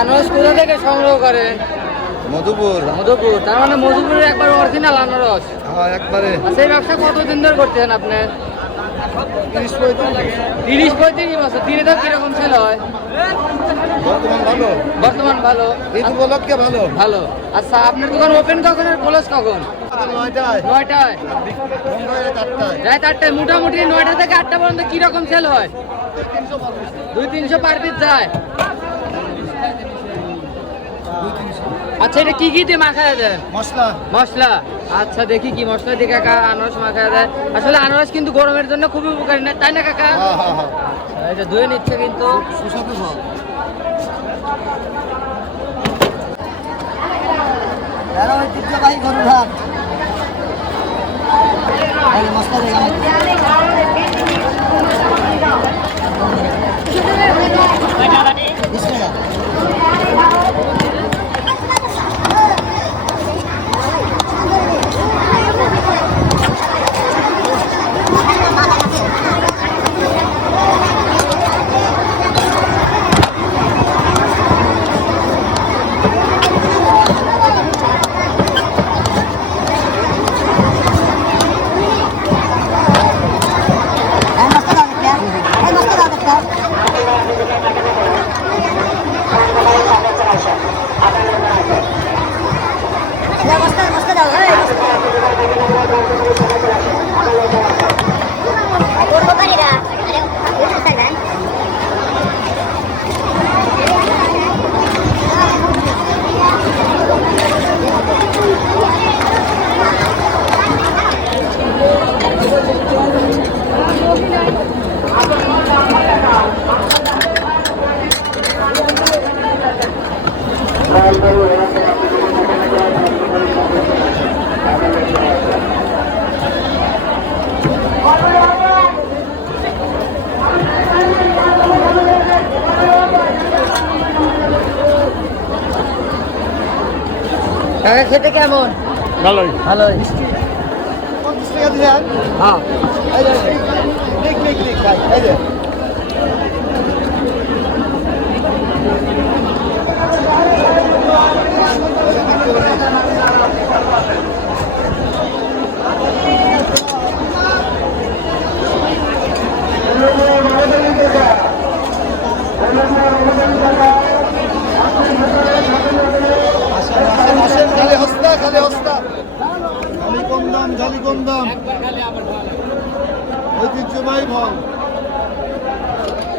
আনারস কোথা থেকে সংগ্রহ করেন? মধুপুর। মধুপুর, তার মানে মধুপুরের একবার অরিজিনাল আনারস। হ্যাঁ, একবারে। সেই ব্যবসা কতদিন ধরে করতেছেন আপনি? 30-35 বছর। দিনে তো কিরকম সেল হয়? বর্তমান ভালো। এই উপলক্ষে ভালো। ভালো। আচ্ছা, আপনার দোকান ওপেন কখন আর ক্লোজ কখন? 9টায়। 9টায়। বন্ধ হয়ে 4টায়। রাত 8টায়। মোটামুটি 9টা থেকে 8টা পর্যন্ত কিরকম সেল হয়? 200-300 পার পিস যায়। আচ্ছা, এটা কি কি দিয়ে মাখায় দেয়? মশলা। মশলা। আচ্ছা, দেখি কি মশলা দিয়ে কাকা আনারস মাখায় দেয়। আসলে আনারস কিন্তু গরমের জন্য খুবই উপকারী, না তাই না কাকা? হ্যাঁ হ্যাঁ হ্যাঁ। এটা ধুয়ে নিচ্ছে কিন্তু। সুস্বাদু ফল। ঐতিহ্যবাহী গরুর হাট। মশলা কাকা খেতে কেমন? ভালোই। ভালোই। হ্যাঁ। এই যে এই যে খালি কম দাম ঐতিহ্যবাহী ফল।